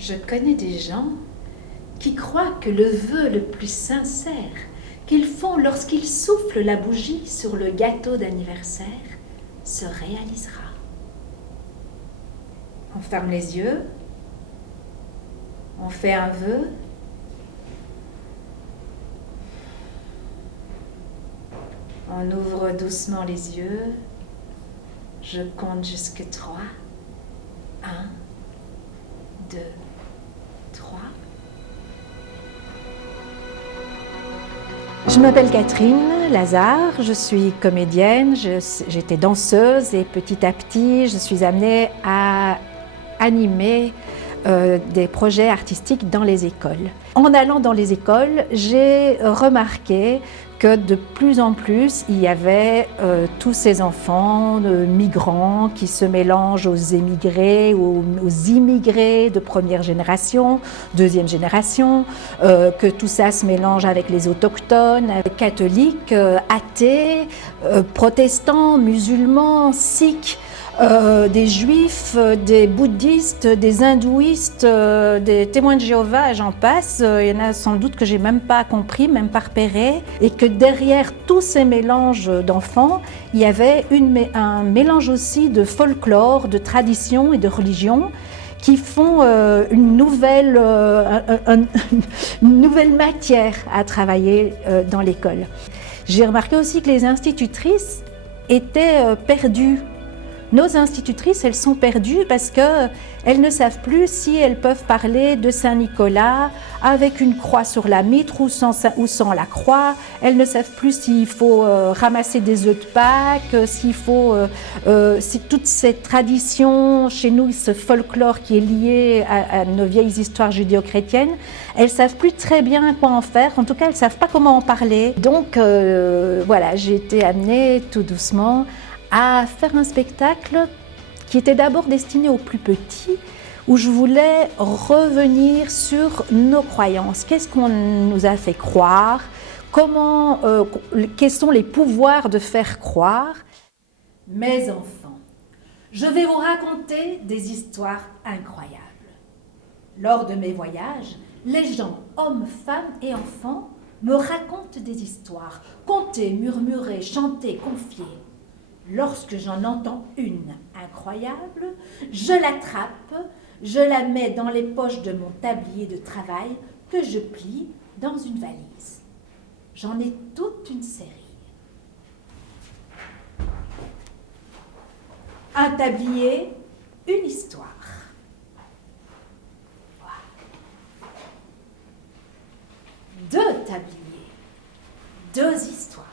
Je connais des gens qui croient que le vœu le plus sincère qu'ils font lorsqu'ils soufflent la bougie sur le gâteau d'anniversaire se réalisera. On ferme les yeux, on fait un vœu, on ouvre doucement les yeux, je compte jusque 3, 1, 2, 3. Je m'appelle Catherine Lazare, je suis comédienne, j'étais danseuse et petit à petit je suis amenée à animer des projets artistiques dans les écoles. En allant dans les écoles, j'ai remarqué que de plus en plus, il y avait tous ces enfants migrants qui se mélangent aux émigrés, aux immigrés de première génération, deuxième génération, que tout ça se mélange avec les autochtones, avec catholiques, athées, protestants, musulmans, sikhs, des juifs, des bouddhistes, des hindouistes, des témoins de Jéhovah, j'en passe. Il y en a sans doute que j'ai même pas compris, même pas repéré. Et que derrière tous ces mélanges d'enfants, il y avait un mélange aussi de folklore, de tradition et de religion qui font une nouvelle matière à travailler dans l'école. J'ai remarqué aussi que les institutrices étaient perdues. Nos institutrices, elles sont perdues parce qu'elles ne savent plus si elles peuvent parler de Saint-Nicolas avec une croix sur la mitre ou sans la croix. Elles ne savent plus s'il faut ramasser des œufs de Pâques, si toutes ces traditions, chez nous, ce folklore qui est lié à nos vieilles histoires judéo-chrétiennes, elles ne savent plus très bien quoi en faire. En tout cas, elles ne savent pas comment en parler. Donc, voilà, j'ai été amenée tout doucement à faire un spectacle qui était d'abord destiné aux plus petits, où je voulais revenir sur nos croyances. Qu'est-ce qu'on nous a fait croire? Quels sont les pouvoirs de faire croire? Mes enfants, je vais vous raconter des histoires incroyables. Lors de mes voyages, les gens, hommes, femmes et enfants, me racontent des histoires, contées, murmurées, chantées, confiées. Lorsque j'en entends une incroyable, je l'attrape, je la mets dans les poches de mon tablier de travail que je plie dans une valise. J'en ai toute une série. Un tablier, une histoire. Voilà. Deux tabliers, deux histoires.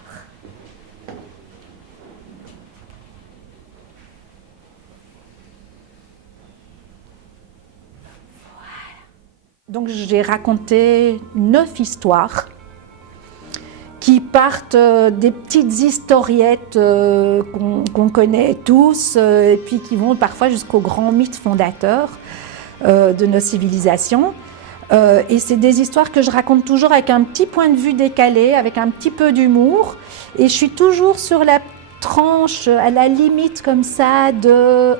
Donc j'ai raconté 9 histoires qui partent des petites historiettes qu'on connaît tous et puis qui vont parfois jusqu'aux grands mythes fondateurs de nos civilisations. Et c'est des histoires que je raconte toujours avec un petit point de vue décalé, avec un petit peu d'humour. Et je suis toujours sur la tranche, à la limite comme ça de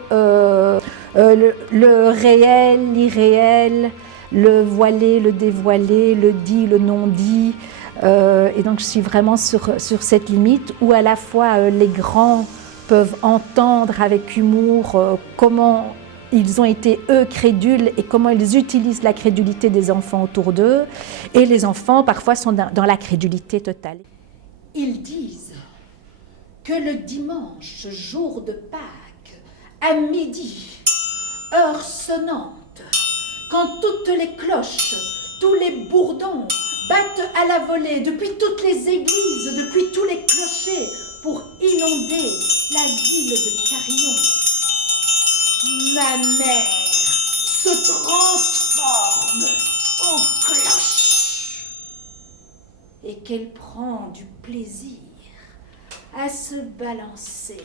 le réel, l'irréel, le voilé, le dévoilé, le dit, le non-dit. Et donc je suis vraiment sur cette limite où à la fois les grands peuvent entendre avec humour comment ils ont été eux crédules et comment ils utilisent la crédulité des enfants autour d'eux. Et les enfants parfois sont dans la crédulité totale. Ils disent que le dimanche, jour de Pâques, à midi, heure sonnante, quand toutes les cloches, tous les bourdons battent à la volée depuis toutes les églises, depuis tous les clochers pour inonder la ville de Carillon, ma mère se transforme en cloche et qu'elle prend du plaisir à se balancer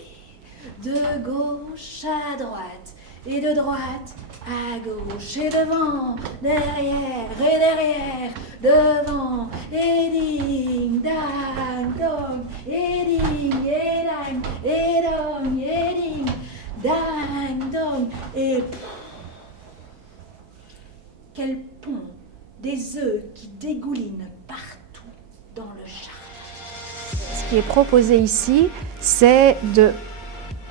de gauche à droite et de droite à gauche et devant, derrière et derrière, devant et ding, dang, dong, et ding, et dang, et dong, et ding, dang, dong, et quel pont, des œufs qui dégoulinent partout dans le jardin. Ce qui est proposé ici, c'est de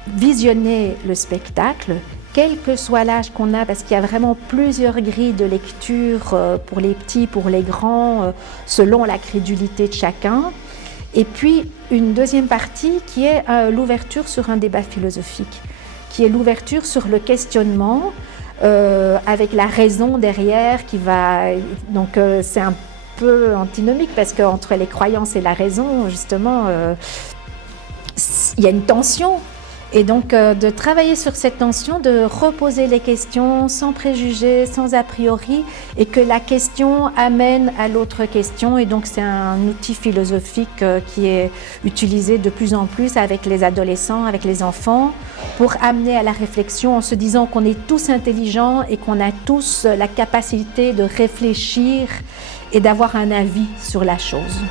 visionner le spectacle, quel que soit l'âge qu'on a, parce qu'il y a vraiment plusieurs grilles de lecture pour les petits, pour les grands, selon la crédulité de chacun. Et puis une deuxième partie qui est l'ouverture sur un débat philosophique, qui est l'ouverture sur le questionnement, avec la raison derrière qui va... Donc c'est un peu antinomique parce qu'entre les croyances et la raison, justement, il y a une tension. Et donc de travailler sur cette tension, de reposer les questions sans préjugés, sans a priori, et que la question amène à l'autre question. Et donc c'est un outil philosophique qui est utilisé de plus en plus avec les adolescents, avec les enfants, pour amener à la réflexion en se disant qu'on est tous intelligents et qu'on a tous la capacité de réfléchir et d'avoir un avis sur la chose.